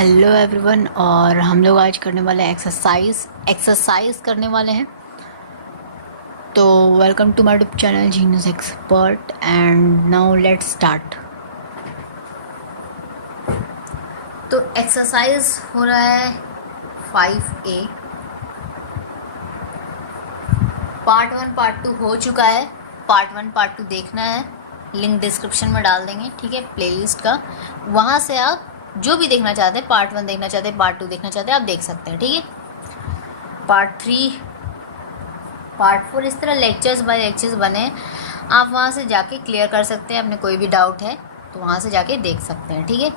Hello everyone. और हम लोग आज करने वाले हैं एक्सरसाइज करने वाले हैं। तो welcome to my YouTube channel genius expert and now let's start. तो एक्सरसाइज हो रहा है 5A। पार्ट 1 पार्ट 2 हो चुका है। पार्ट 1 पार्ट 2 देखना है, लिंक डिस्क्रिप्शन में डाल देंगे, ठीक है, प्लेलिस्ट का। वहाँ से आप जो भी देखना चाहते हैं, पार्ट 1 देखना चाहते हैं, पार्ट 2 देखना चाहते हैं, आप देख सकते हैं, ठीक है। पार्ट 3 पार्ट 4 इस तरह लेक्चर्स बाय लेक्चर्स बने, आप वहाँ से जाके क्लियर कर सकते हैं। अपने कोई भी डाउट है तो वहाँ से जाके देख सकते हैं, ठीक है।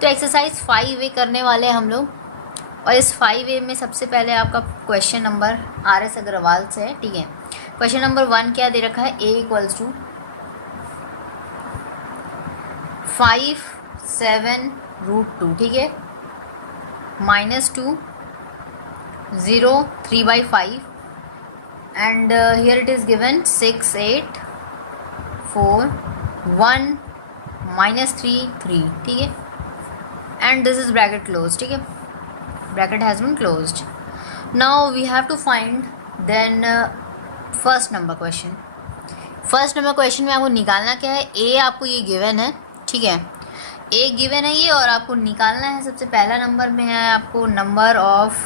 तो एक्सरसाइज 5A करने वाले हैं हम लोग। और इस 5A में सबसे पहले आपका क्वेश्चन नंबर RS अग्रवाल से है, ठीक है। क्वेश्चन नंबर 1 क्या दे रखा है, A = 5 7 √2, ठीक है, -2 0 3/5 and here it is given 6 8 4 1 -3 3, ठीक है। and this is bracket closed, ठीक है, bracket has been closed. Now we have to find then first number question में आपको निकालना क्या है। A आपको ये गिवन है, ठीक है, A गिवन है ये, और आपको निकालना है। सबसे पहला नंबर में है आपको नंबर ऑफ,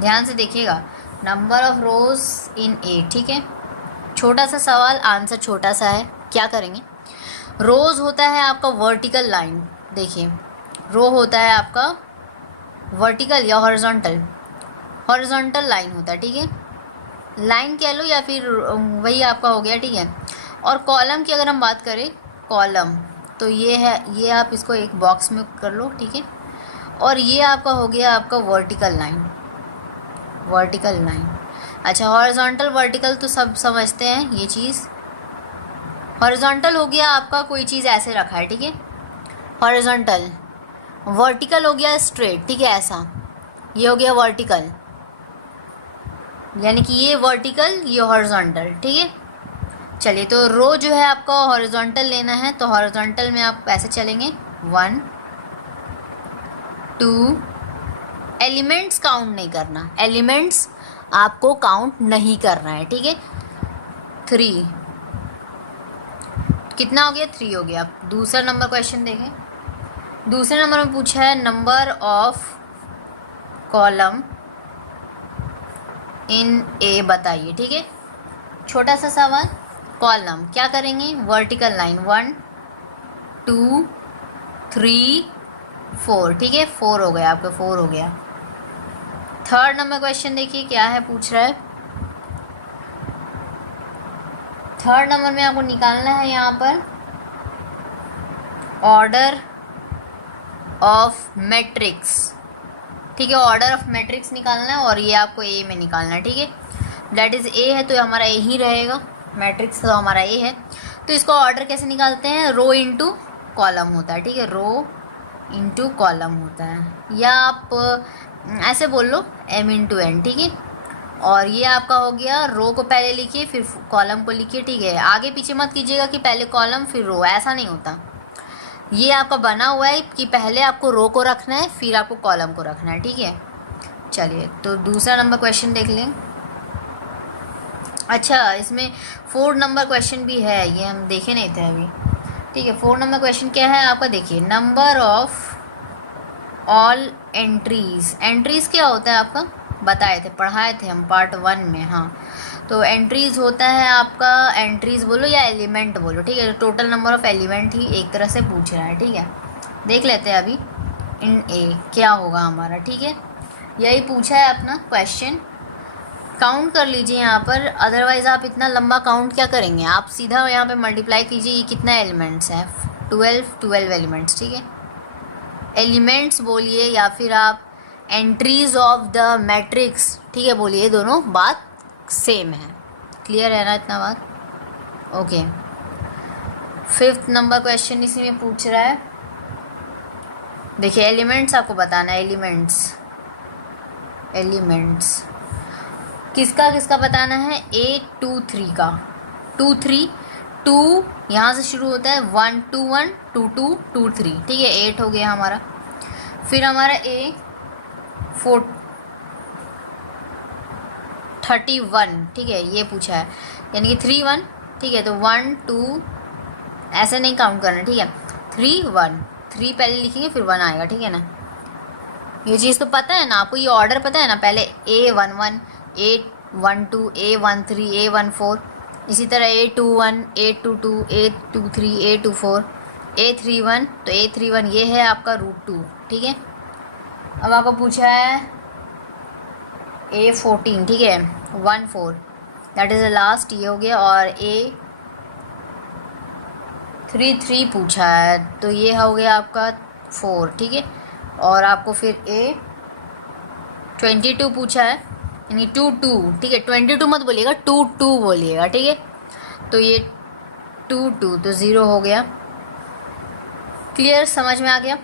ध्यान से देखिएगा, number of rose in A, ठीक है। छोटा सा सवाल, आंसर छोटा सा है। क्या करेंगे, रोज होता है आपका वर्टिकल लाइन, देखिए रो होता है आपका वर्टिकल या हॉरिजॉन्टल लाइन होता है, ठीक है, लाइन कह लो या फिर वही आपका हो गया, ठीक है। और कॉलम की अगर हम बात करें, कॉलम तो ये है, ये आप इसको एक बॉक्स में कर लो, ठीक है। और ये आपका हो गया आपका वर्टिकल लाइन। अच्छा, हॉरिजॉन्टल वर्टिकल तो सब समझते हैं ये चीज़। हॉरिजॉन्टल हो गया आपका कोई चीज़ ऐसे रखा है, ठीक है, हॉरिजॉन्टल। वर्टिकल हो गया स्ट्रेट, ठीक है, ऐसा, ये हो गया वर्टिकल, यानी कि ये वर्टिकल ये हॉरिजॉन्टल, ठीक है। चलिए, तो रो जो है आपका हॉरिजॉन्टल लेना है, तो हॉरिजॉन्टल में आप ऐसे चलेंगे 1 2, एलिमेंट्स काउंट नहीं करना, एलिमेंट्स आपको काउंट नहीं करना है, ठीक है। 3, कितना हो गया, 3 हो गया। अब दूसरा नंबर क्वेश्चन देखें। दूसरे नंबर में पूछा है number of column in A बताइए, ठीक है, छोटा सा सवाल। कॉलम क्या करेंगे, वर्टिकल लाइन 1 2 3 4, ठीक है, 4 हो गया आपका, 4 हो गया। थर्ड नंबर क्वेश्चन देखिए क्या है, पूछ रहा है। थर्ड नंबर में आपको निकालना है यहाँ पर ऑर्डर ऑफ मैट्रिक्स, ठीक है, ऑर्डर ऑफ मैट्रिक्स निकालना है, और ये आपको A में निकालना है, ठीक है। दैट इज़ A है तो हमारा A ही रहेगा, मैट्रिक्स तो हमारा A है। तो इसको ऑर्डर कैसे निकालते हैं, रो इंटू कॉलम होता है, ठीक है, रो इंटू कॉलम होता है, या आप ऐसे बोल लो M × N, ठीक है। और ये आपका हो गया, रो को पहले लिखिए फिर कॉलम को लिखिए, ठीक है। आगे पीछे मत कीजिएगा कि पहले कॉलम फिर रो, ऐसा नहीं होता। ये आपका बना हुआ है कि पहले आपको रो को रखना है फिर आपको कॉलम को रखना है, ठीक है। चलिए, तो दूसरा नंबर क्वेश्चन देख लें। अच्छा, इसमें 4 नंबर क्वेश्चन भी है, ये हम देखे नहीं थे अभी, ठीक है। 4 नंबर क्वेश्चन क्या है आपका, देखिए, नंबर ऑफ ऑल एंट्रीज क्या होता है आपका, बताए थे, पढ़ाए थे हम पार्ट 1 में, हाँ। तो एंट्रीज होता है आपका, एंट्रीज बोलो या एलिमेंट बोलो, ठीक है, टोटल नंबर ऑफ एलिमेंट ही एक तरह से पूछ रहा है, ठीक है। देख लेते हैं अभी इन A क्या होगा हमारा, ठीक है, यही पूछा है अपना क्वेश्चन। काउंट कर लीजिए यहाँ पर, अदरवाइज़ आप इतना लंबा काउंट क्या करेंगे, आप सीधा यहाँ पे मल्टीप्लाई कीजिए, ये कितना एलिमेंट्स हैं, 12 एलिमेंट्स, ठीक है। एलिमेंट्स बोलिए या फिर आप एंट्रीज ऑफ द मैट्रिक्स, ठीक है, बोलिए, दोनों बात सेम है। क्लियर है ना इतना बात, ओके। 5th नंबर क्वेश्चन इसी में पूछ रहा है, देखिए, एलिमेंट्स आपको बताना है, एलिमेंट्स किसका बताना है, A 2 3 का, 2 3 2 यहाँ से शुरू होता है, 1 2 1 2 2 2 3, ठीक है, 8 हो गया हमारा। फिर हमारा ए 31, ठीक है, ये पूछा है, यानी कि 3 1, ठीक है। तो 1 2 ऐसे नहीं काउंट करना, ठीक है। 3 1, 3 पहले लिखेंगे फिर 1 आएगा, ठीक है ना। ये चीज़ तो पता है ना आपको, ये ऑर्डर पता है ना, पहले A11, A12, A13, A14, इसी तरह A21, A22, A23, A24, A31। तो A31 ये है आपका √2, ठीक है। अब आपको पूछा है A14, ठीक है, 14, दैट इज़ द लास्ट, ये हो गया। और A33 पूछा है, तो ये हो गया आपका 4, ठीक है। और आपको फिर A22 पूछा है, यानी 2 2, ठीक है। 22 मत बोलिएगा, 2 2 बोलिएगा, ठीक है। तो ये 2 2, तो 0 हो गया। क्लियर, समझ में आ गया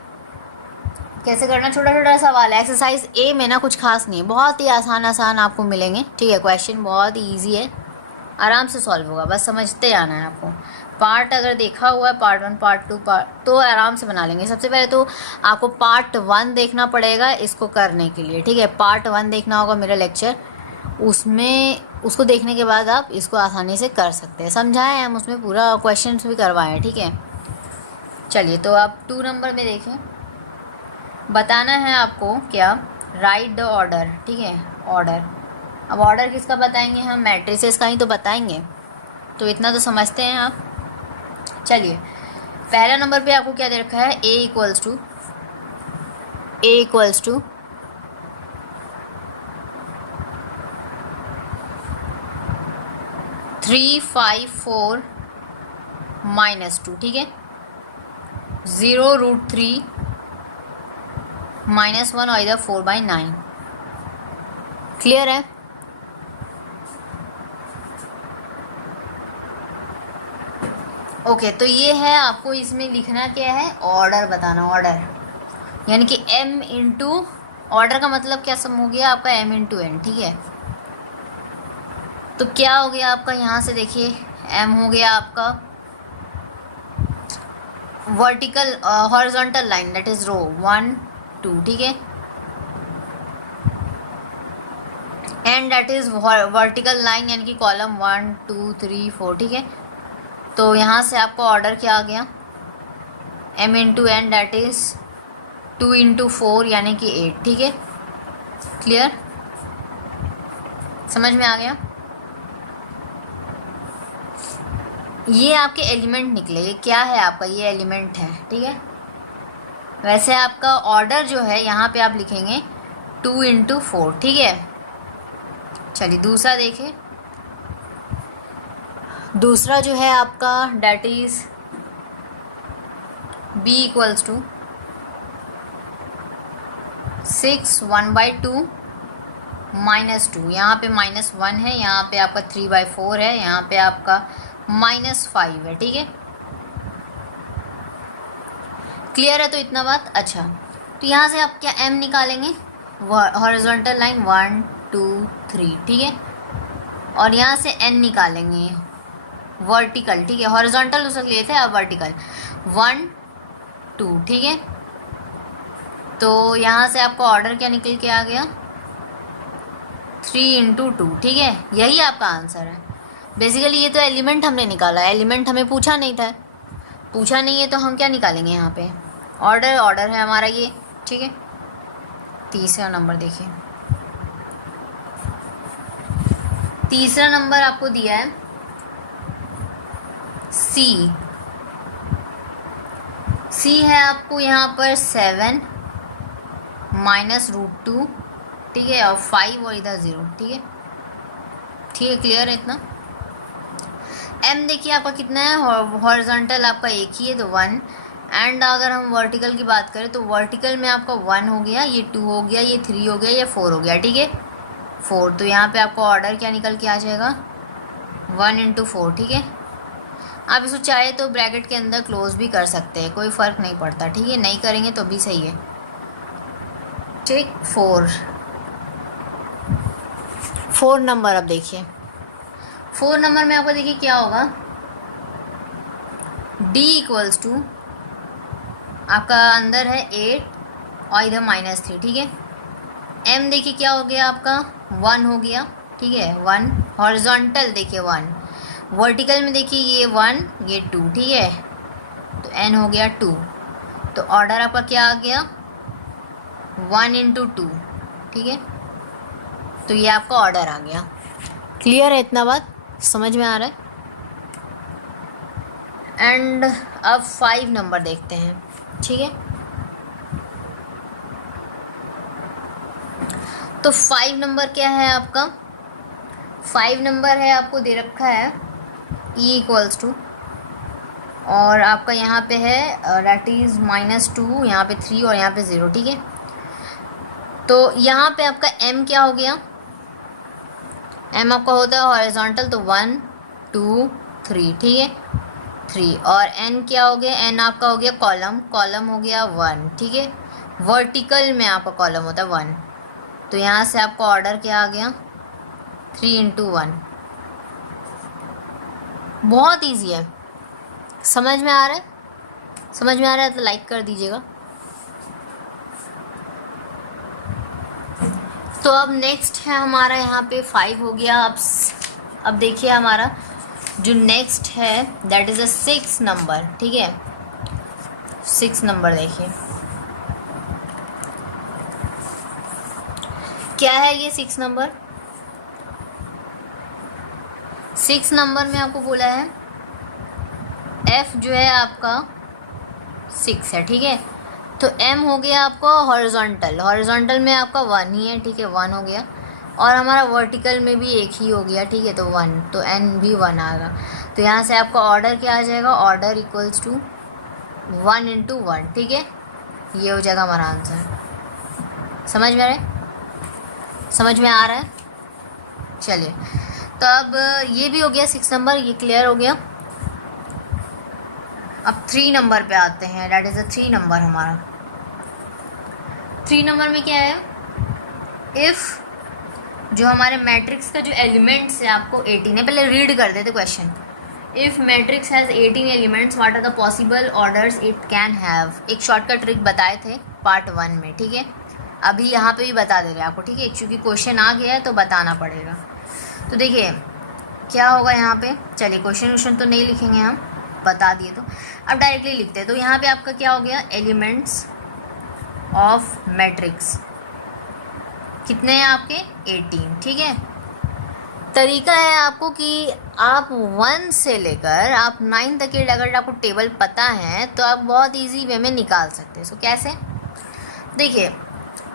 कैसे करना। छोटा छोटा सवाल है, एक्सरसाइज ए में ना कुछ खास नहीं है, बहुत ही आसान आसान आपको मिलेंगे, ठीक है। क्वेश्चन बहुत ही ईजी है, आराम से सॉल्व होगा, बस समझते जाना है आपको। पार्ट अगर देखा हुआ है, पार्ट 1 पार्ट 2 तो आराम से बना लेंगे। सबसे पहले तो आपको पार्ट 1 देखना पड़ेगा इसको करने के लिए, ठीक है। पार्ट 1 देखना होगा मेरा लेक्चर, उसमें उसको देखने के बाद आप इसको आसानी से कर सकते हैं। समझाए हम उसमें, पूरा क्वेश्चन भी करवाएं, ठीक है। चलिए, तो आप 2 नंबर में देखें, बताना है आपको क्या, राइट द ऑर्डर, ठीक है। ऑर्डर, अब ऑर्डर किसका बताएंगे हम, मैट्रिसेस का ही तो बताएंगे, तो इतना तो समझते हैं आप। चलिए, पहला नंबर पे आपको क्या दे रखा है, A इक्वल्स टू 3 5 4 -2, ठीक है। 0 √3 -1 और इधर 4/9। क्लियर है। ओके, तो ये है, आपको इसमें लिखना क्या है, ऑर्डर बताना, ऑर्डर यानी कि m इंटू, ऑर्डर का मतलब क्या सम हो गया आपका, m इंटू n, ठीक है। तो क्या हो गया आपका, यहाँ से देखिए, m हो गया आपका vertical horizontal line, that is row 1 2, ठीक है। And that is vertical line, यानी कि कॉलम 1 2 3 4, ठीक है। तो यहाँ से आपको ऑर्डर क्या आ गया, m into n, that is 2 into 4, यानी कि 8, ठीक है। क्लियर, समझ में आ गया। ये आपके एलिमेंट निकले, ये क्या है आपका, ये एलिमेंट है, ठीक है। वैसे आपका ऑर्डर जो है यहाँ पे आप लिखेंगे 2 इंटू 4, ठीक है। चलिए, दूसरा देखें, दूसरा जो है आपका date is B equals to 6 1/2 -2, यहाँ पे -1 है, यहाँ पे आपका 3/4 है, यहाँ पे आपका -5 है, ठीक है। क्लियर है, तो इतना बात। अच्छा, तो यहाँ से आप क्या m निकालेंगे, हॉरिजॉन्टल लाइन 1 2 3, ठीक है। और यहाँ से n निकालेंगे वर्टिकल, ठीक है। हॉरिजॉन्टल उस लिए थे, अब वर्टिकल 1 2, ठीक है। तो यहाँ से आपको ऑर्डर क्या निकल के आ गया, 3 इंटू 2, ठीक है। यही आपका आंसर है। बेसिकली ये तो एलिमेंट हमने निकाला है, एलिमेंट हमें पूछा नहीं था, पूछा नहीं है तो हम क्या निकालेंगे यहाँ पे, ऑर्डर, ऑर्डर है हमारा ये, ठीक है। तीसरा नंबर देखिए, तीसरा नंबर आपको दिया है C है आपको यहाँ पर 7 -√2, ठीक है, और 5 और इधर 0, ठीक है। ठीक है, क्लियर है इतना। m देखिए आपका कितना है, हॉरिजॉन्टल आपका एक ही है, तो 1। एंड अगर हम वर्टिकल की बात करें तो वर्टिकल में आपका 1 हो गया, ये 2 हो गया, ये 3 हो गया, ये 4 हो गया, ठीक है। 4, तो यहाँ पे आपको ऑर्डर क्या निकल के आ जाएगा, 1 इंटू 4, ठीक है। आप इसको चाहे तो ब्रैकेट के अंदर क्लोज भी कर सकते हैं, कोई फ़र्क नहीं पड़ता, ठीक है। नहीं करेंगे तो भी सही है, ठीक। 4 नंबर, अब देखिए 4 नंबर में आपको देखिए क्या होगा, D इक्वल्स टू आपका अंदर है 8 और इधर -3, ठीक है। m देखिए क्या हो गया आपका 1 हो गया, ठीक है 1। हॉरिजॉन्टल देखिए 1, वर्टिकल में देखिए ये 1 ये 2, ठीक है, तो n हो गया 2। तो ऑर्डर आपका क्या आ गया 1 × 2, ठीक है। तो ये आपका ऑर्डर आ गया। क्लियर है इतना बात, समझ में आ रहा है। एंड अब 5 नंबर देखते हैं, ठीक है। तो 5 नंबर क्या है आपका, 5 नंबर है आपको दे रखा है E = और आपका यहाँ पे है डेट इज़ -2, यहाँ पे 3 और यहाँ पे 0, ठीक है। तो यहाँ पे आपका m क्या हो गया, m आपका होता है हॉरिजॉन्टल, तो 1 2 3, ठीक है 3। और n क्या हो गया, n आपका हो गया कॉलम हो गया 1, ठीक है। वर्टिकल में आपका कॉलम होता है 1, तो यहाँ से आपका ऑर्डर क्या आ गया 3 × 1। बहुत इजी है, समझ में आ रहा है, समझ में आ रहा है तो लाइक कर दीजिएगा। तो अब नेक्स्ट है हमारा यहाँ पे 5 हो गया। अब देखिए हमारा जो नेक्स्ट है दैट इज़ अ 6 नंबर, ठीक है। 6 नंबर देखिए क्या है ये 6 नंबर। 6 नंबर में आपको बोला है f जो है आपका 6 है, ठीक है। तो m हो गया आपका हॉरिजॉन्टल में आपका 1 ही है, ठीक है 1 हो गया। और हमारा वर्टिकल में भी एक ही हो गया, ठीक है, तो 1, तो n भी 1 आएगा। तो यहाँ से आपका ऑर्डर क्या आ जाएगा, ऑर्डर = 1 × 1, ठीक है। ये हो जाएगा हमारा आंसर। समझ में आ रहा है, समझ में आ रहा है। चलिए तो अब ये भी हो गया 6 नंबर, ये क्लियर हो गया। अब 3 नंबर पे आते हैं, दैट इज़ अ 3 नंबर हमारा। 3 नंबर में क्या है, इफ़ जो हमारे मैट्रिक्स का जो एलिमेंट्स है आपको 18 है। पहले रीड कर देते question. If matrix has 18 elements what are the possible orders it can have. एक शॉर्टकट ट्रिक बताए थे पार्ट 1 में, ठीक है। अभी यहाँ पे भी बता दे रहे हैं आपको, ठीक है, क्योंकि क्वेश्चन आ गया है तो बताना पड़ेगा। तो देखिए क्या होगा यहाँ पे, चलिए क्वेश्चन तो नहीं लिखेंगे हम, बता दिए तो अब डायरेक्टली लिखते हैं। तो यहाँ पे आपका क्या हो गया, एलिमेंट्स ऑफ मैट्रिक्स कितने हैं आपके 18, ठीक है। तरीका है आपको कि आप 1 से लेकर आप 9 तक के अगर आपको टेबल पता है तो आप बहुत इजी वे में निकाल सकते हैं। सो कैसे, देखिए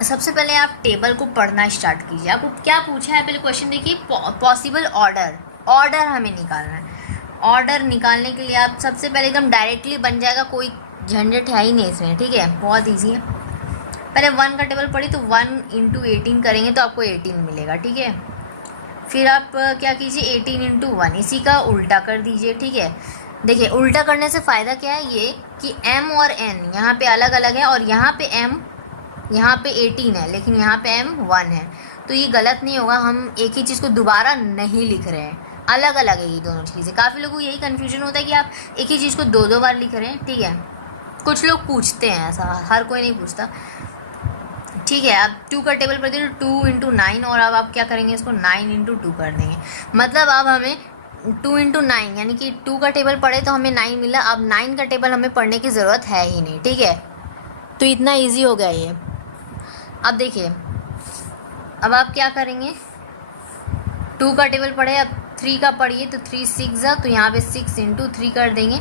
सबसे पहले आप टेबल को पढ़ना स्टार्ट कीजिए। आपको क्या पूछा है पहले क्वेश्चन देखिए, पॉसिबल ऑर्डर हमें निकालना है। ऑर्डर निकालने के लिए आप सबसे पहले एकदम डायरेक्टली बन जाएगा, कोई झंझट है ही नहीं इसमें, ठीक है, बहुत ईजी है। पहले 1 का टेबल पढ़ी तो 1 × 18 करेंगे तो आपको 18 मिलेगा, ठीक है। फिर आप क्या कीजिए 18 × 1 इसी का उल्टा कर दीजिए, ठीक है। देखिए उल्टा करने से फ़ायदा क्या है ये कि m और n यहाँ पे अलग अलग है और यहाँ पे m यहाँ पे 18 है लेकिन यहाँ पे m 1 है, तो ये गलत नहीं होगा। हम एक ही चीज़ को दोबारा नहीं लिख रहे हैं, अलग अलग है ये दोनों चीज़ें। काफ़ी लोगों को यही कन्फ्यूजन होता है कि आप एक ही चीज़ को 2 बार लिख रहे हैं, ठीक है। कुछ लोग पूछते हैं ऐसा, हर कोई नहीं पूछता, ठीक है। अब 2 का टेबल पढ़ देंगे 2 × 9 और अब आप क्या करेंगे इसको 9 × 2 कर देंगे। मतलब अब हमें 2 × 9 यानी कि 2 का टेबल पढ़े तो हमें 9 मिला, अब 9 का टेबल हमें पढ़ने की ज़रूरत है ही नहीं, ठीक है। तो इतना ईजी हो गया ये। अब देखिए अब आप क्या करेंगे, 2 का टेबल पढ़े, अब 3 का पढ़िए तो 3 6 तो यहाँ पे 6 × 3 कर देंगे।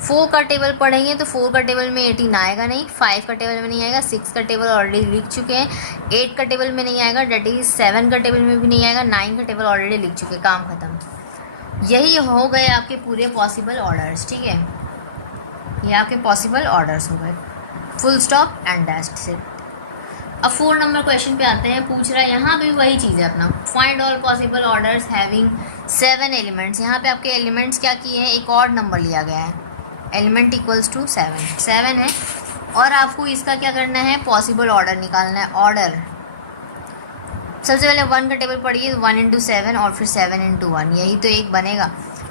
4 का टेबल पढ़ेंगे तो 4 का टेबल में 18 आएगा नहीं, 5 का टेबल में नहीं आएगा, 6 का टेबल ऑलरेडी लिख चुके हैं, 8 का टेबल में नहीं आएगा, डेट इज 7 का टेबल में भी नहीं आएगा, 9 का टेबल ऑलरेडी लिख चुके, काम खत्म। यही हो गए आपके पूरे पॉसिबल ऑर्डर्स, ठीक है। ये आपके पॉसिबल ऑर्डर्स हो गए, फुल स्टॉप एंड डैश से। अब 4 नंबर क्वेश्चन पे आते हैं, पूछ रहा है यहाँ पे भी वही चीज़ है अपना, find all possible orders having 7 elements. यहाँ पे आपके एलिमेंट्स क्या किए हैं, एक और नंबर लिया गया है, एलिमेंट = 7 है और आपको इसका क्या करना है, पॉसिबल ऑर्डर निकालना है। ऑर्डर सबसे पहले 1 का टेबल पढ़िए, 1 × 7 और फिर 7 × 1, यही तो एक बनेगा।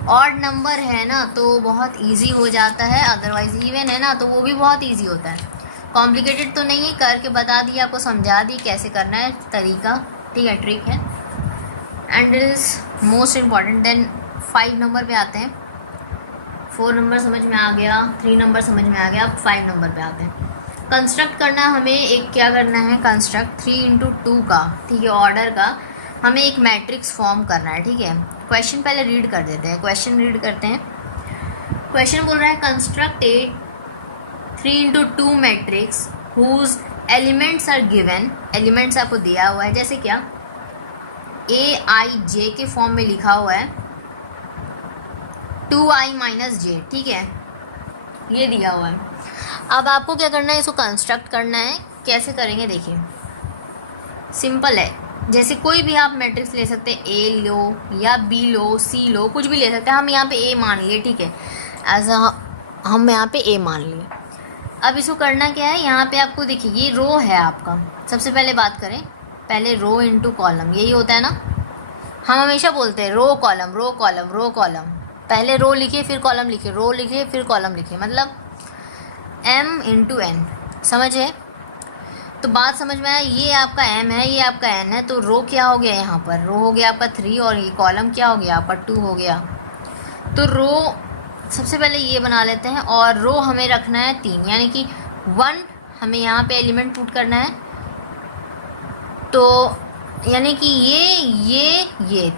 ऑड नंबर है ना तो बहुत इजी हो जाता है, अदरवाइज इवन है ना तो वो भी बहुत इजी होता है। कॉम्प्लिकेटेड तो नहीं है, करके बता दी, आपको समझा दी कैसे करना है, तरीका, ठीक है, ट्रिक है। And it is most important. Then 5 number पे आते हैं। 4 नंबर समझ में आ गया, 3 नंबर समझ में आ गया, अब 5 नंबर पे आते हैं। कंस्ट्रक्ट करना है हमें एक, क्या करना है, कंस्ट्रक्ट 3 इंटू 2 का, ठीक है, ऑर्डर का हमें एक मैट्रिक्स फॉर्म करना है, ठीक है। क्वेश्चन पहले रीड कर देते हैं, क्वेश्चन रीड करते हैं। क्वेश्चन बोल रहा है construct a 3 into 2 matrix whose elements are given. Elements आपको दिया हुआ है, जैसे क्या AIJ के फॉर्म में लिखा हुआ है 2i माइनस जे, ठीक है, ये दिया हुआ है। अब आपको क्या करना है, इसको कंस्ट्रक्ट करना है। कैसे करेंगे देखिए, सिंपल है। जैसे कोई भी आप मैट्रिक्स ले सकते हैं, A लो या B लो, C लो, कुछ भी ले सकते हैं। हम यहाँ पे A मान लिए, ठीक है, हम यहाँ पे A मान लिए। अब इसको करना क्या है, यहाँ पे आपको देखिए ये रो है आपका। सबसे पहले बात करें, पहले रो इंटू कॉलम, यही होता है ना, हम हमेशा बोलते हैं row column, row column, row column. पहले रो लिखिए फिर कॉलम लिखिए, रो लिखिए फिर कॉलम लिखिए, मतलब M इंटू N, समझे। तो बात समझ में आया, ये आपका M है, ये आपका N है, तो रो क्या हो गया, यहाँ पर रो हो गया आपका 3 और ये कॉलम क्या हो गया आपका 2 हो गया। तो रो सबसे पहले ये बना लेते हैं, और रो हमें रखना है 3, यानी कि 1 हमें यहाँ पे एलिमेंट पुट करना है। तो यानी कि ये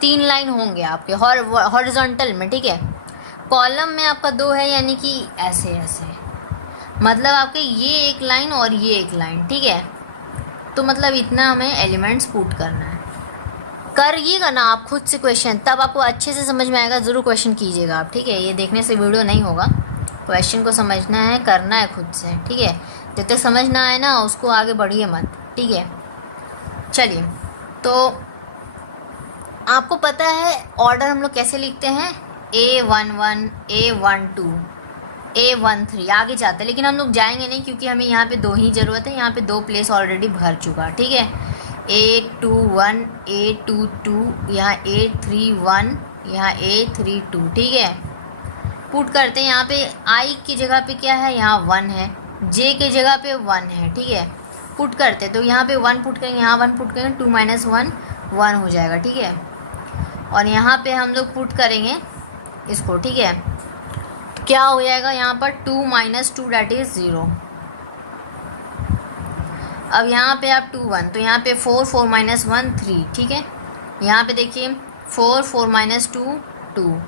3 लाइन होंगे आपके हॉरिजॉन्टल में, ठीक है। कॉलम में आपका 2 है, यानी कि ऐसे ऐसे, मतलब आपके ये एक लाइन और ये एक लाइन, ठीक है। तो मतलब इतना हमें एलिमेंट्स पुट करना है। करिएगा ना आप खुद से क्वेश्चन, तब आपको अच्छे से समझ में आएगा। ज़रूर क्वेश्चन कीजिएगा आप, ठीक है। ये देखने से वीडियो नहीं होगा, क्वेश्चन को समझना है, करना है खुद से, ठीक है। जब तक समझ ना आए ना, उसको आगे बढ़िए मत, ठीक है। चलिए, तो आपको पता है ऑर्डर हम लोग कैसे लिखते हैं, A11, A12, A13, आगे जाते हैं, लेकिन हम लोग जाएंगे नहीं क्योंकि हमें यहाँ पे 2 ही ज़रूरत है। यहाँ पे 2 प्लेस ऑलरेडी भर चुका, ठीक है। A21, A22, यहाँ A31, यहाँ A32, ठीक है। पुट करते हैं, यहाँ पे I की जगह पे क्या है, यहाँ 1 है, J के जगह पे 1 है, ठीक है। पुट करते तो यहाँ पे 1 पुट करेंगे, यहाँ 1 पुट करेंगे, 2 माइनस 1 1 हो जाएगा, ठीक है। और यहाँ पे हम लोग पुट करेंगे इसको, ठीक है। तो क्या हो जाएगा यहाँ पर 2 माइनस 2 डेट इज़ 0। अब यहाँ पे आप 2 1, तो यहाँ पे 4 4 माइनस 1 3, ठीक है। यहाँ पे देखिए 4 4 माइनस 2 2,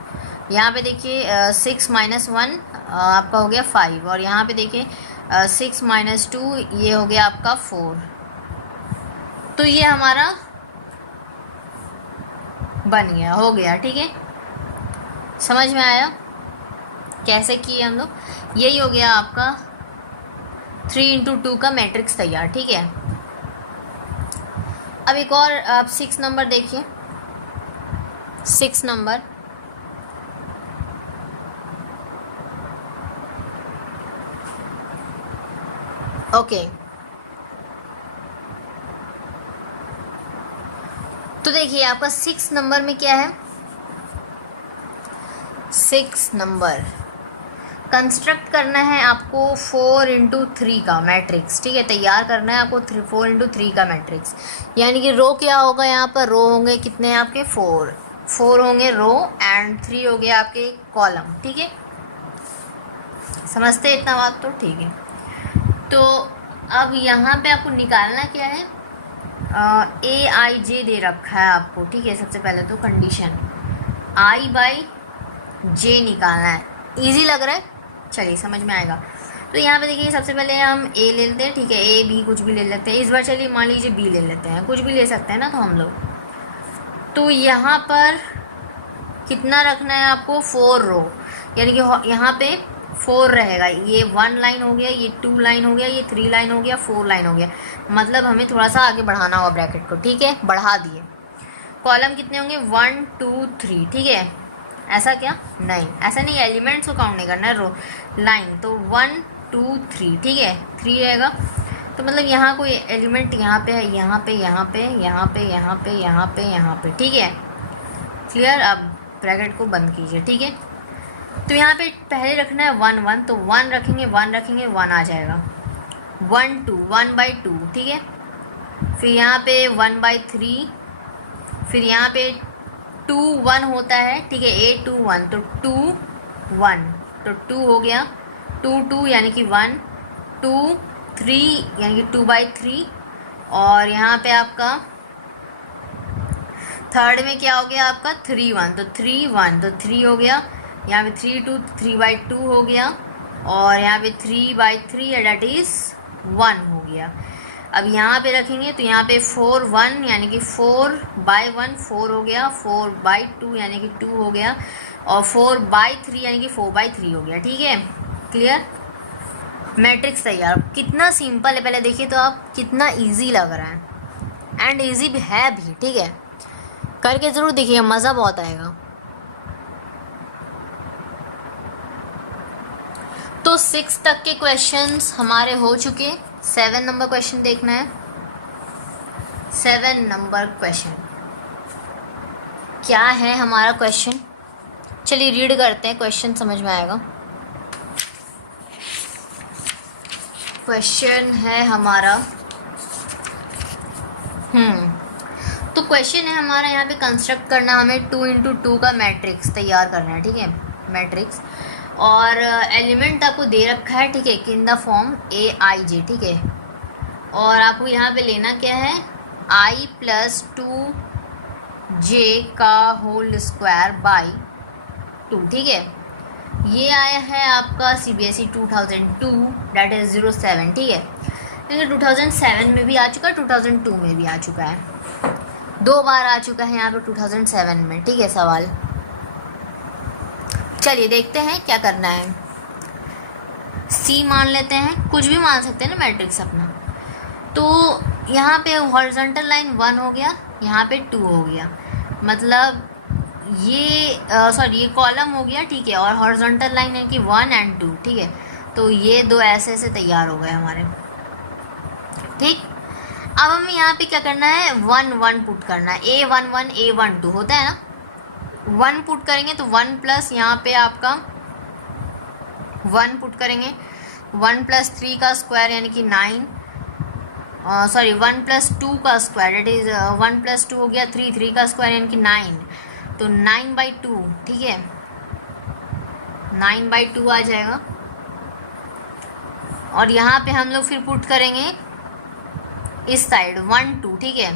यहाँ पे देखिए 6 माइनस 1 आपका हो गया 5, और यहाँ पे देखिए 6 माइनस 2 ये हो गया आपका 4। तो ये हमारा बन गया, हो गया, ठीक है। समझ में आया कैसे किए हम लोग। यही हो गया आपका 3 इंटू 2 का मैट्रिक्स तैयार, ठीक है। अब एक और आप 6 नंबर देखिए, 6 नंबर, ओके। तो देखिए आपका 6 नंबर में क्या है, 6 नंबर कंस्ट्रक्ट करना है आपको 4 इंटू 3 का मैट्रिक्स, ठीक है। तैयार करना है आपको 4 इंटू 3 का मैट्रिक्स, यानी कि रो क्या होगा, यहाँ पर रो होंगे कितने आपके 4 होंगे रो, एंड 3 हो गया आपके कॉलम, ठीक है। समझते इतना बात, तो ठीक है। तो अब यहाँ पे आपको निकालना क्या है, AIJ दे रखा है आपको, ठीक है। सबसे पहले तो कंडीशन I/J निकालना है। इजी लग रहा है, चलिए समझ में आएगा। तो यहाँ पे देखिए सबसे पहले हम A ले लेते हैं, ठीक है। A B कुछ भी ले लेते हैं, इस बार चलिए मान लीजिए B ले लेते हैं, कुछ भी ले सकते हैं ना, तो हम लोग तो यहाँ पर कितना रखना है आपको, 4 रो, यानी कि यहाँ पे 4 रहेगा। ये 1 लाइन हो गया, ये 2 लाइन हो गया, ये 3 लाइन हो गया, 4 लाइन हो गया। मतलब हमें थोड़ा सा आगे बढ़ाना होगा ब्रैकेट को, ठीक है। बढ़ा दिए। कॉलम कितने होंगे, 1 2 3, ठीक है। ऐसा क्या नहीं, ऐसा नहीं, एलिमेंट्स को काउंट नहीं करना है, रो लाइन। तो 1 2 3, ठीक है, 3 रहेगा। तो मतलब यहाँ कोई एलिमेंट यहाँ पे है, यहाँ पे, यहाँ पे, यहाँ पे, यहाँ पे, यहाँ पे, यहाँ पे, ठीक है। क्लियर। अब ब्रैकेट को बंद कीजिए, ठीक है। तो यहाँ पे पहले रखना है 1 1, तो 1 रखेंगे 1 रखेंगे 1 आ जाएगा, 1/2, ठीक है। फिर यहाँ पे 1/3, फिर यहाँ पे 2 1 होता है, ठीक है, A 2 1, तो 2 1, तो 2 हो गया, 2 2 यानी कि 1, 2 3 यानी कि 2/3, और यहाँ पे आपका थर्ड में क्या हो गया आपका 3 1, तो 3 1, तो 3 हो गया, यहाँ पे 3 2, 3/2 हो गया, और यहाँ पे 3/3 डेट इज 1 हो गया। अब यहाँ पे रखेंगे तो यहाँ पे 4 1 यानी कि 4/1 4 हो गया, 4/2 यानी कि 2 हो गया, और 4/3 यानी कि 4/3 हो गया, ठीक है। क्लियर? मैट्रिक्स तैयार। कितना सिंपल है, पहले देखिए तो आप कितना इजी लग रहा है, एंड इजी भी है भी, ठीक है। करके ज़रूर देखिए, मज़ा बहुत आएगा। तो 6 तक के क्वेश्चंस हमारे हो चुके। 7 नंबर क्वेश्चन देखना है। 7 नंबर क्वेश्चन क्या है हमारा क्वेश्चन? चलिए रीड करते हैं, क्वेश्चन समझ में आएगा। क्वेश्चन है हमारा तो क्वेश्चन है हमारा यहाँ पे कंस्ट्रक्ट करना, हमें 2x2 का मैट्रिक्स तैयार करना है, ठीक है, मैट्रिक्स। और एलिमेंट आपको दे रखा है, ठीक है, इन द फॉर्म AIJ, ठीक है। और आपको यहाँ पे लेना क्या है, I + 2J का होल स्क्वायर बाई 2, ठीक है। ये आया है आपका CBSE 2002 डेट इज 07, ठीक है। क्योंकि 2007 में भी आ चुका है, 2002 में भी आ चुका है, 2 बार आ चुका है यहाँ पे 2007 में, ठीक है सवाल। चलिए देखते हैं क्या करना है। C मान लेते हैं, कुछ भी मान सकते हैं ना मैट्रिक्स अपना। तो यहाँ पे हॉरिजॉन्टल लाइन 1 हो गया, यहाँ पे 2 हो गया, मतलब ये ये कॉलम हो गया, ठीक है, और हॉरिजॉन्टल लाइन है कि 1 और 2, ठीक है। तो ये दो ऐसे ऐसे तैयार हो गए हमारे, ठीक। अब हमें यहाँ पे क्या करना है, 1 1 पुट करना है, A11 A12 होता है ना, 1 पुट करेंगे तो 1 प्लस यहाँ पे आपका 1 पुट करेंगे, 1 + 3 का स्क्वायर यानी कि 9, 1 + 2 का स्क्वायर डेट इज 1 + 2 हो गया 3, 3 का स्क्वायर यानी कि 9, तो 9/2, ठीक है, 9/2 आ जाएगा। और यहाँ पे हम लोग फिर पुट करेंगे इस साइड 1 2, ठीक है।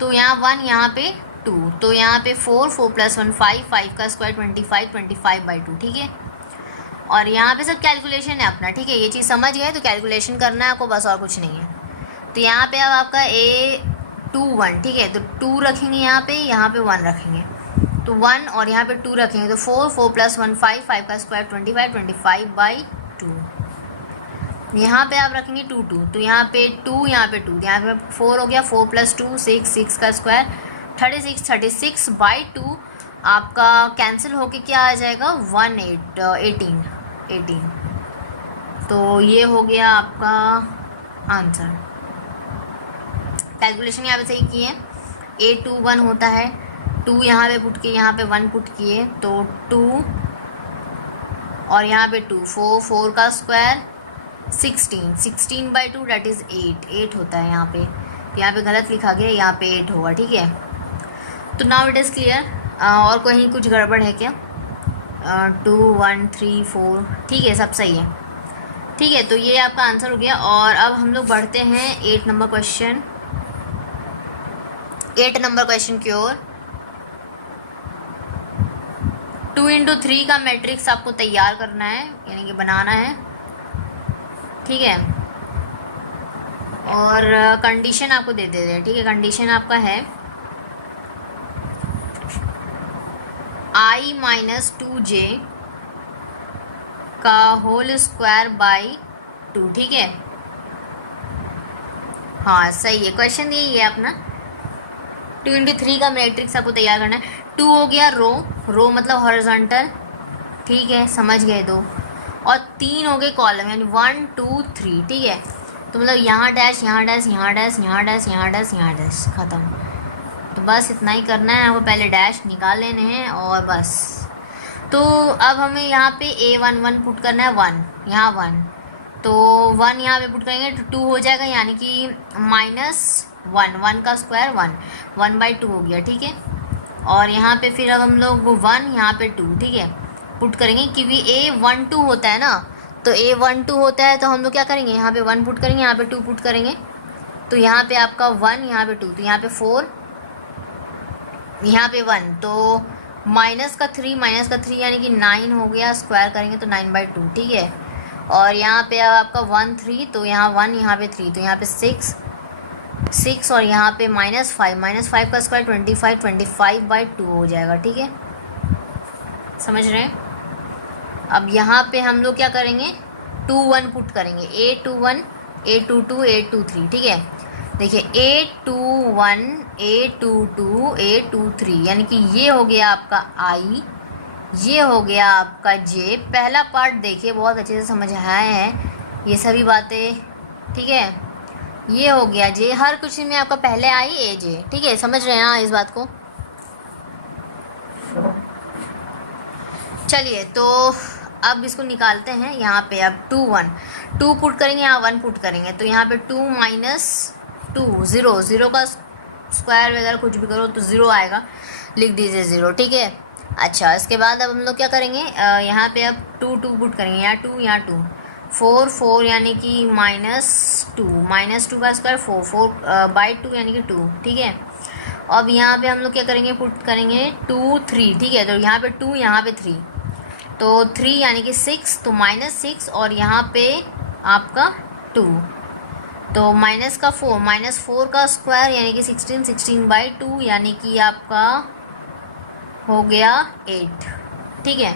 तो यहाँ 1, यहाँ पे 2, तो यहाँ पे 4 4 + 1 5, 5 का स्क्वायर 25, 25/2, ठीक है। और यहाँ पे सब कैलकुलेशन है अपना, ठीक है, ये चीज़ समझ गए तो कैलकुलेशन करना है आपको, बस और कुछ नहीं है। तो यहाँ पे अब आपका A21, ठीक है, तो 2 रखेंगे यहाँ पे 1 रखेंगे, तो 1 और यहाँ पे 2 रखेंगे, तो 4 4 + 1 5, 5 का स्क्वायर 25, 25/2। यहाँ पे आप रखेंगे 2 2, तो यहाँ पे 2, यहाँ पे 2, यहाँ पे 4 हो गया, 4 + 2 6, 6 का स्क्वायर 36, 36/2 आपका कैंसिल होके क्या आ जाएगा 18। तो ये हो गया आपका आंसर। कैलकुलेशन यहाँ पे सही किए, A21 होता है, 2 यहाँ पे पुट किए, यहाँ पे 1 पुट किए, तो 2 और यहाँ पे 2, 4 4 का स्क्वायर 16, 16/2 डेट इज़ 8 होता है यहाँ पे। तो यहाँ पे गलत लिखा गया, यहाँ पे 8 होगा, ठीक है। तो नाउ इट इज़ क्लियर। और कहीं कुछ गड़बड़ है क्या? 2 1 3 4, ठीक है, सब सही है, ठीक है। तो ये आपका आंसर हो गया। और अब हम लोग बढ़ते हैं 8 नंबर क्वेश्चन की ओर। 2x3 का मैट्रिक्स आपको तैयार करना है, यानी कि बनाना है, ठीक है। और कंडीशन आपको दे देते हैं, ठीक है। कंडीशन आपका है I - 2J का होल स्क्वायर बाई 2, ठीक है। हाँ सही है, क्वेश्चन यही है अपना। 2x3 का मैट्रिक्स आपको तैयार करना है। 2 हो गया रो मतलब हॉरिजॉन्टल, ठीक है, समझ गए 2, और 3 हो गए कॉलम, यानी 1 2 3, ठीक है। तो मतलब यहाँ डैश, यहाँ डैश, यहाँ डैश, यहाँ डैश, यहाँ डैश, यहाँ डैश, ख़त्म। तो बस इतना ही करना है आपको, पहले डैश निकाल लेने हैं और बस। तो अब हमें यहाँ पे A11 पुट करना है 1, यहाँ 1, तो 1 यहाँ पे पुट करेंगे तो 2 हो जाएगा, यानी कि -1, 1 का स्क्वायर 1/2 हो गया, ठीक है। और यहाँ पे फिर अब हम लोग 1 यहाँ पे 2, ठीक है, पुट करेंगे क्योंकि A12 होता है ना, तो A12 होता है तो हम लोग क्या करेंगे, यहाँ पे 1 पुट करेंगे, यहाँ पे 2 पुट करेंगे, तो यहाँ पे आपका 1, यहाँ पे 2, तो यहाँ पे 4, यहाँ पे 1, तो -3 यानी कि 9 हो गया, स्क्वायर करेंगे तो 9/2, ठीक है। और यहाँ पे अब आपका 1 3, तो यहाँ 1, यहाँ पे 3, तो यहाँ पे 6 और यहाँ पे -5 का स्क्वायर 25/2 हो जाएगा, ठीक है, समझ रहे हैं। अब यहाँ पे हम लोग क्या करेंगे, 2 1 पुट करेंगे, A21 A22 A23, ठीक है। देखिए A21 A22 A23, यानी कि ये हो गया आपका I, ये हो गया आपका J। पहला पार्ट देखिए बहुत अच्छे से समझ आए हैं ये सभी बातें, ठीक है। ये हो गया J, हर कुछ में आपका पहले I A J, ठीक है, समझ रहे हैं ना इस बात को। चलिए तो अब इसको निकालते हैं। यहाँ पे अब 2 पुट करेंगे, यहाँ 1 पुट करेंगे, तो यहाँ पे 2 - 2 0 का स्क्वायर वगैरह कुछ भी करो तो 0 आएगा, लिख दीजिए 0, ठीक है। अच्छा, इसके बाद अब हम लोग क्या करेंगे, यहाँ पे अब 2 पुट करेंगे, यहाँ 2 यहाँ 2, 4 यानी कि -2 का स्क्वायर 4/2 यानी कि 2, ठीक है। अब यहाँ पे हम लोग क्या करेंगे, पुट करेंगे 2 3, ठीक है, तो यहाँ पे 2 यहाँ पे 3, तो 3 यानी कि 6, तो -6 और यहाँ पे आपका 2, तो -4 का स्क्वायर यानी कि 16/2 यानी कि आपका हो गया 8, ठीक है।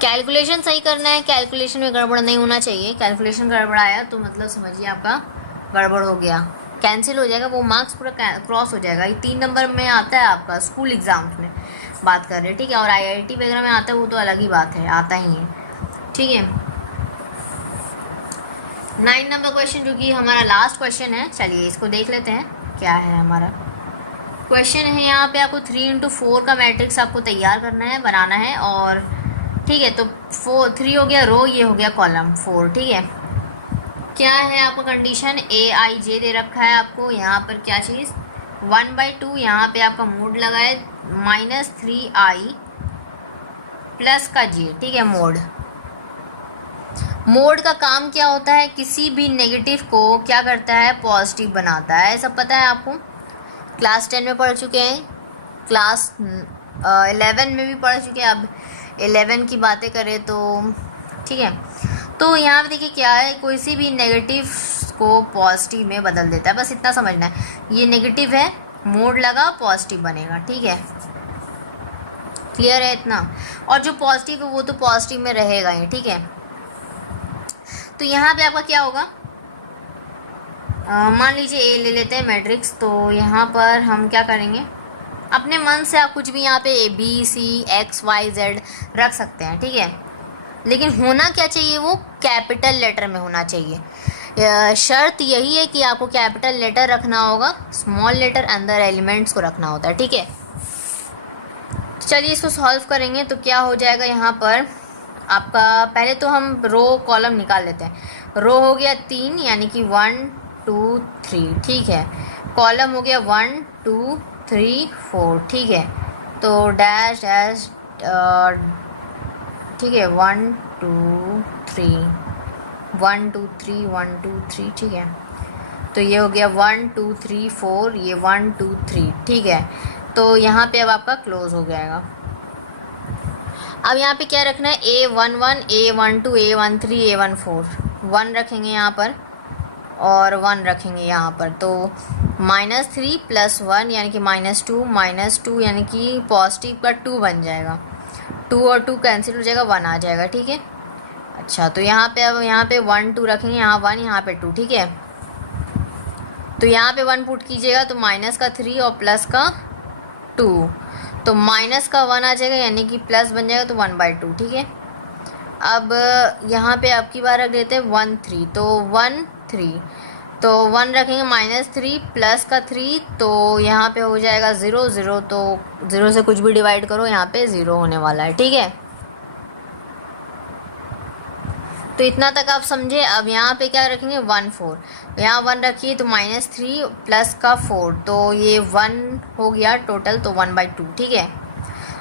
कैलकुलेशन सही करना है, कैलकुलेशन में गड़बड़ नहीं होना चाहिए, कैलकुलेशन गड़बड़ आया तो मतलब समझिए आपका गड़बड़ हो गया, कैंसिल हो जाएगा, वो मार्क्स पूरा क्रॉस हो जाएगा। ये 3 नंबर में आता है आपका स्कूल एग्ज़ाम्स में बात कर रहे हैं, ठीक है। और IIT वगैरह में आता है वो तो अलग ही बात है, आता ही है, ठीक है। 9 नंबर क्वेश्चन जो कि हमारा लास्ट क्वेश्चन है, चलिए इसको देख लेते हैं क्या है हमारा क्वेश्चन। है यहाँ पे आपको 3x4 का मैट्रिक्स आपको तैयार करना है, बनाना है, और ठीक है। तो 3 हो गया रो, ये हो गया कॉलम 4, ठीक है। क्या है आपका कंडीशन, AIJ दे रखा है आपको, यहाँ पर क्या चीज़ 1/2, यहाँ पे आपका मोड लगा है -3I प्लस का J, ठीक है। मोड का काम क्या होता है, किसी भी नेगेटिव को क्या करता है, पॉजिटिव बनाता है, सब पता है आपको, क्लास 10 में पढ़ चुके हैं, क्लास 11 में भी पढ़ चुके हैं, अब 11 की बातें करें तो ठीक है। तो यहाँ पे देखिए क्या है, कोई सी भी नेगेटिव को पॉजिटिव में बदल देता है, बस इतना समझना है। ये नेगेटिव है, मोड लगा, पॉजिटिव बनेगा, ठीक है, क्लियर है इतना। और जो पॉजिटिव है वो तो पॉजिटिव में रहेगा ही, ठीक है। तो यहाँ पे आपका क्या होगा, मान लीजिए ए ले लेते हैं मैट्रिक्स, तो यहाँ पर हम क्या करेंगे, अपने मन से आप कुछ भी यहाँ पे ABCXYZ रख सकते हैं, ठीक है। लेकिन होना क्या चाहिए, वो कैपिटल लेटर में होना चाहिए। शर्त यही है कि आपको कैपिटल लेटर रखना होगा, स्मॉल लेटर अंदर एलिमेंट्स को रखना होता है, ठीक है। चलिए इसको सॉल्व करेंगे तो क्या हो जाएगा, यहाँ पर आपका पहले तो हम रो कॉलम निकाल लेते हैं। रो हो गया 3 यानी कि 1 2 3, ठीक है। कॉलम हो गया 1 2 3 4, ठीक है। तो डैश डैश ठीक है, 1 2 3 1 2 3 1 2 3, ठीक है। तो ये हो गया 1 2 3 4, ये 1 2 3, ठीक है। तो यहाँ पे अब आपका क्लोज हो जाएगा। अब यहाँ पे क्या रखना है, A11 A12 A13 A14, 1 रखेंगे यहाँ पर और 1 रखेंगे यहाँ पर, तो -3 + 1 यानी कि -2 यानी कि पॉजिटिव का 2 बन जाएगा, 2 और 2 कैंसिल हो जाएगा, 1 आ जाएगा, ठीक है। अच्छा, तो यहाँ पे अब यहाँ पे 1 2 रखेंगे, यहाँ 1 यहाँ पे 2, ठीक है। तो यहाँ पे 1 पुट कीजिएगा तो -3 और +2, तो -1 आ जाएगा यानी कि प्लस बन जाएगा, तो 1/2, ठीक है। अब यहाँ पे आपकी बार रख देते हैं 1 3, तो 1 3, तो 1 रखेंगे -3 +3, तो यहाँ पे हो जाएगा 0 0, तो 0 से कुछ भी डिवाइड करो, यहाँ पे 0 होने वाला है, ठीक है। तो इतना तक आप समझे। अब यहाँ पे क्या रखेंगे 1 4, यहाँ 1 रखिए तो -3 प्लस का 4, तो ये 1 हो गया टोटल, तो 1/2 ठीक है।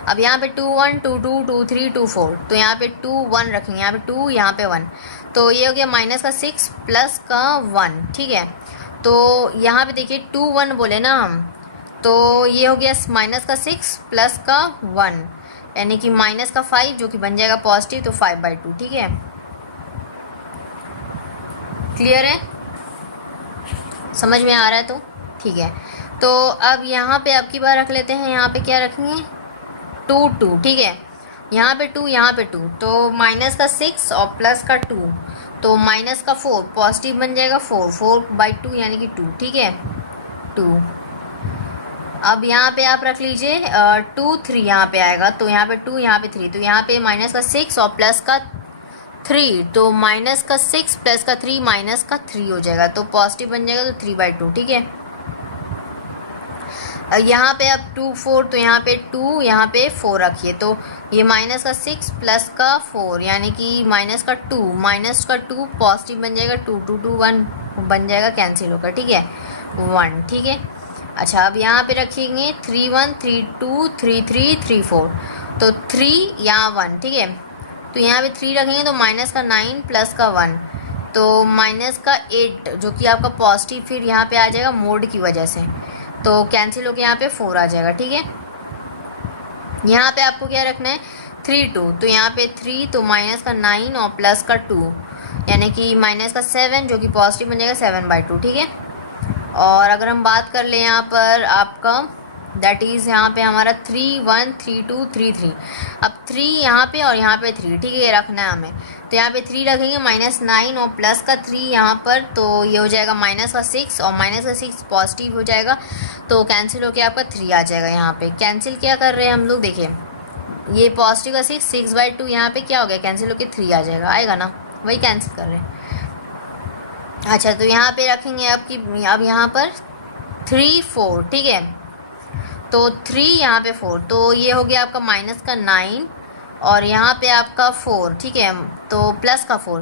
अब यहाँ पे 2 1 2 2 2 3 2 4, तो यहाँ पे 2 1 रखेंगे, यहाँ पे 2 यहाँ पे 1, तो ये हो गया -6 प्लस का 1 ठीक है। तो यहाँ पे देखिए 2 1 बोले ना हम, तो ये हो गया -6 प्लस का 1 यानी कि -5 जो कि बन जाएगा पॉजिटिव, तो 5/2 ठीक है। क्लियर है, समझ में आ रहा है तो ठीक है। तो अब यहाँ पे अब की बार रख लेते हैं, यहाँ पे क्या रखेंगे 2 2 ठीक है। यहाँ पे 2 यहाँ पे 2, तो -6 और प्लस का 2, तो -4 पॉजिटिव बन जाएगा 4/2 यानी कि 2 ठीक है 2। अब यहाँ पे आप रख लीजिए 2 3 यहाँ पे आएगा, तो यहाँ पे 2 यहाँ पे 3, तो यहाँ पे -6 और प्लस का 3, तो -6 प्लस का 3 -3 हो जाएगा, तो पॉजिटिव बन जाएगा, तो 3/2 ठीक है। यहाँ पे अब 2 4, तो यहाँ पे 2 यहाँ पे 4 रखिए, तो ये -6 प्लस का 4 यानी कि -2 पॉजिटिव बन जाएगा, 2 2 2 1 बन जाएगा, कैंसिल होकर ठीक है 1 ठीक है। अच्छा अब यहाँ पे रखेंगे 3 1 3 2 3 3 3 4, तो 3 यहाँ 1 ठीक है, तो यहाँ पे 3 रखेंगे तो -9 प्लस का 1, तो -8 जो कि आपका पॉजिटिव फिर यहाँ पे आ जाएगा मोड की वजह से, तो कैंसिल होकर यहाँ पे 4 आ जाएगा ठीक है। यहाँ पे आपको क्या रखना है 3 2, तो यहाँ पे 3 तो -9 और प्लस का 2 यानी कि -7 जो कि पॉजिटिव बन जाएगा 7/2 ठीक है। और अगर हम बात कर ले यहाँ पर आपका दैट इज़ यहाँ पे हमारा 3 1 3 2 3 3, अब 3 यहाँ पे और यहाँ पे 3 ठीक है, ये रखना है हमें, तो यहाँ पे 3 रखेंगे -9 और प्लस का 3 यहाँ पर, तो ये हो जाएगा -6 और -6 पॉजिटिव हो जाएगा, तो कैंसिल होके आपका 3 आ जाएगा। यहाँ पे कैंसिल क्या कर रहे हैं हम लोग, देखिए ये पॉजिटिव का 6/2 यहाँ पे क्या हो गया कैंसिल होके 3 आ जाएगा, आएगा ना, वही कैंसिल कर रहे हैं। अच्छा तो यहाँ पे रखेंगे अब यहाँ पर 3 4 ठीक है, तो 3 यहाँ पे 4, तो ये हो गया आपका -9 और यहाँ पे आपका 4 ठीक है, तो प्लस का 4,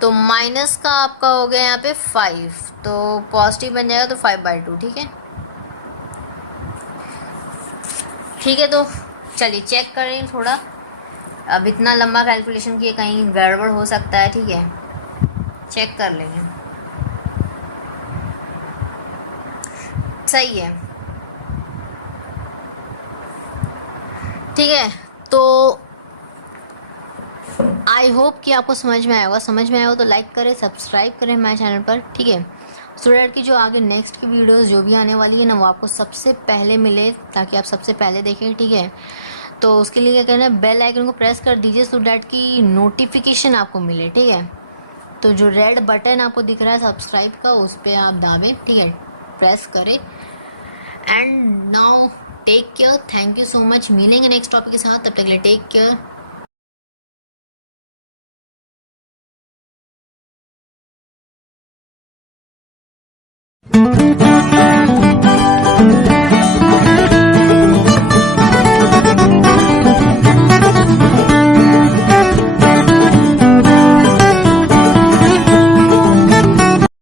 तो माइनस का आपका हो गया यहाँ पे 5, तो पॉजिटिव बन जाएगा, तो 5/2 ठीक है ठीक है। तो चलिए चेक करें थोड़ा, अब इतना लंबा कैलकुलेशन किए कहीं गड़बड़ हो सकता है ठीक है, चेक कर लेंगे। सही है ठीक है। तो आई होप कि आपको समझ में आया होगा, समझ में आया हो तो लाइक करें, सब्सक्राइब करें हमारे चैनल पर ठीक है, सो दैट कि जो आगे नेक्स्ट की वीडियोस जो भी आने वाली है ना वो आपको सबसे पहले मिले, ताकि आप सबसे पहले देखें ठीक है। तो उसके लिए क्या करना है, बेल आइकन को प्रेस कर दीजिए सो दैट कि नोटिफिकेशन आपको मिले ठीक है। तो जो रेड बटन आपको दिख रहा है सब्सक्राइब का, उस पर आप दाबें ठीक है, प्रेस करें। And now take care, thank you so much, मिलेंगे नेक्स्ट टॉपिक के साथ, तब तक के लिए टेक केयर।